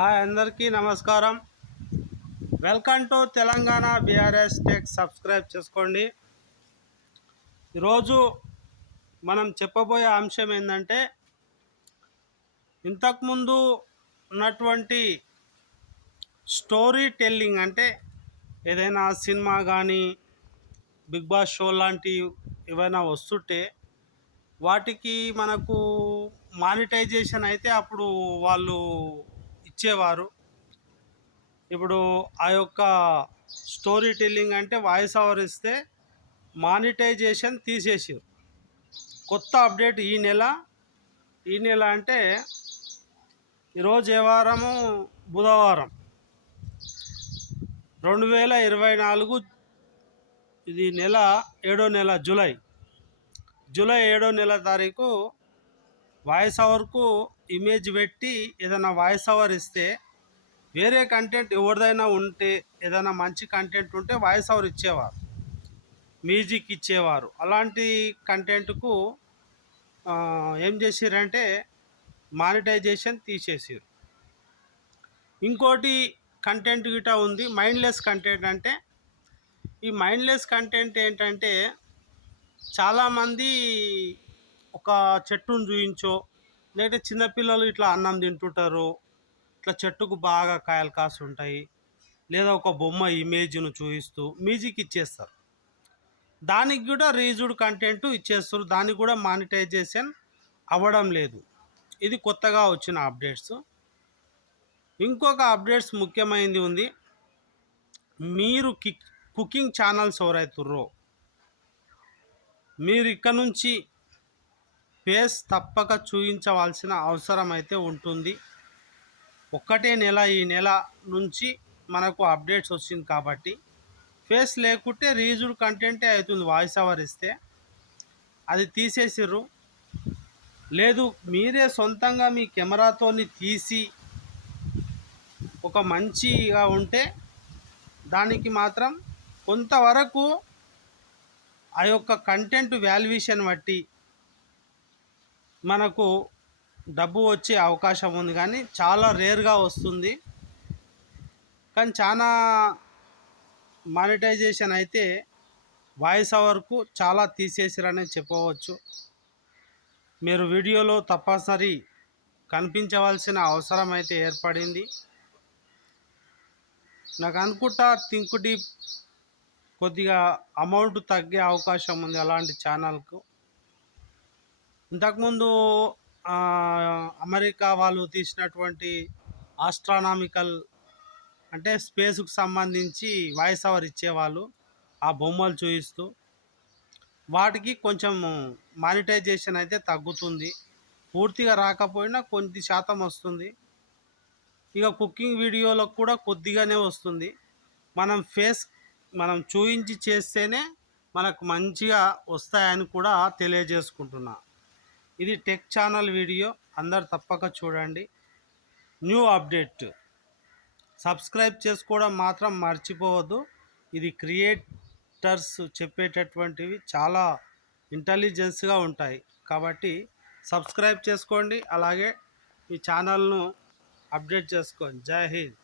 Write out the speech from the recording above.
Hi అందరికీ నమస్కారం. Welcome to Telangana BRS tech. Subscribe చేసుకోండి. ఈరోజు మనం చెప్పబోయే అంశం ఏంటంటే, ఇంతకుముందు ఉన్నటువంటి స్టోరీ టెల్లింగ్, అంటే ఏదైనా సినిమా కానీ బిగ్ బాస్ షో లాంటివి ఏవైనా వస్తుంటే వాటికి మనకు మానిటైజేషన్ అయితే అప్పుడు వాళ్ళు ఇచ్చేవారు. ఇప్పుడు ఆ యొక్క స్టోరీ టెల్లింగ్ అంటే వాయిస్ ఓవర్ ఇస్తే మానిటైజేషన్ తీసేసారు. కొత్త అప్డేట్ ఈ నెల అంటే ఈరోజు ఏ వారము? బుధవారం, 2024. ఇది నెల 7వ నెల, జూలై 7వ నెల తారీఖు వాయిస్ ఓవర్కు ఇమేజ్ పెట్టి ఏదైనా వాయిస్ ఓవర్ ఇస్తే, వేరే కంటెంట్ ఎవరిదైనా ఉంటే, ఏదైనా మంచి కంటెంట్ ఉంటే వాయిస్ ఓవర్ ఇచ్చేవారు, మ్యూజిక్ ఇచ్చేవారు. అలాంటి కంటెంట్కు ఏం చేసారంటే మానిటైజేషన్ తీసేసారు. ఇంకోటి కంటెంట్ గిట ఉంది, మైండ్లెస్ కంటెంట్. అంటే ఈ మైండ్లెస్ కంటెంట్ ఏంటంటే, చాలామంది ఒక చెట్టును చూయించో, లేదంటే చిన్నపిల్లలు ఇట్లా అన్నం తింటుంటారు, ఇట్లా చెట్టుకు బాగా కాయలు కాసి ఉంటాయి, లేదా ఒక బొమ్మ ఇమేజ్ను చూపిస్తూ మ్యూజిక్ ఇచ్చేస్తారు. దానికి కూడా రీజుడ్ కంటెంట్ ఇచ్చేస్తారు, దానికి కూడా మానిటైజేషన్ అవ్వడం లేదు. ఇది కొత్తగా వచ్చిన అప్డేట్స్. ఇంకొక అప్డేట్స్ ముఖ్యమైనది ఉంది. మీరు కుకింగ్ ఛానల్స్ ఎవరైతుర్రో, మీరు ఇక్కడ నుంచి ఫేస్ తప్పక చూపించవలసిన అవసరం అయితే ఉంటుంది. ఒక్కటే నెల, ఈ నెల నుంచి మనకు అప్డేట్స్ వచ్చింది కాబట్టి ఫేస్ లేకుంటే రీజుడ్ కంటెంటే అవుతుంది. వాయిస్ ఓవర్ ఇస్తే అది తీసేసిర్రు. లేదు, మీరే సొంతంగా మీ కెమెరాతోని తీసి ఒక మంచిగా ఉంటే దానికి మాత్రం కొంతవరకు ఆ యొక్క కంటెంట్ వాల్యుయేషన్ బట్టి మనకు డబ్బు వచ్చే అవకాశం ఉంది, కానీ చాలా రేర్గా వస్తుంది. కానీ చాలా మానిటైజేషన్ అయితే వాయిస్ ఓవర్కు చాలా తీసేసిరనే చెప్పవచ్చు. మీరు వీడియోలో తప్పనిసరి కనిపించవలసిన అవసరం అయితే ఏర్పడింది. నాకు అనుకుంటా థింక్ డీప్ కొద్దిగా అమౌంట్ తగ్గే అవకాశం ఉంది అలాంటి ఛానల్కు. ఇంతకుముందు అమెరికా వాళ్ళు తీసినటువంటి ఆస్ట్రానామికల్, అంటే స్పేస్కు సంబంధించి వాయిస్ ఓవర్ ఇచ్చేవాళ్ళు, ఆ బొమ్మలు చూపిస్తూ. వాటికి కొంచెం మానిటైజేషన్ అయితే తగ్గుతుంది, పూర్తిగా రాకపోయినా కొద్ది శాతం వస్తుంది. ఇక కుకింగ్ వీడియోలకు కూడా కొద్దిగానే వస్తుంది. మనం చూయించి చేస్తేనే మనకు మంచిగా వస్తాయని కూడా తెలియజేసుకుంటున్నా. ఇది టెక్ ఛానల్ వీడియో, అందరు తప్పక చూడండి. న్యూ అప్డేట్ సబ్స్క్రైబ్ చేసుకోవడం మాత్రం మర్చిపోవద్దు. ఇది క్రియేటర్స్ చెప్పేటటువంటివి చాలా ఇంటెలిజెన్స్గా ఉంటాయి కాబట్టి సబ్స్క్రైబ్ చేసుకోండి. అలాగే ఈ ఛానల్ను అప్డేట్ చేసుకోండి. జై హింద్.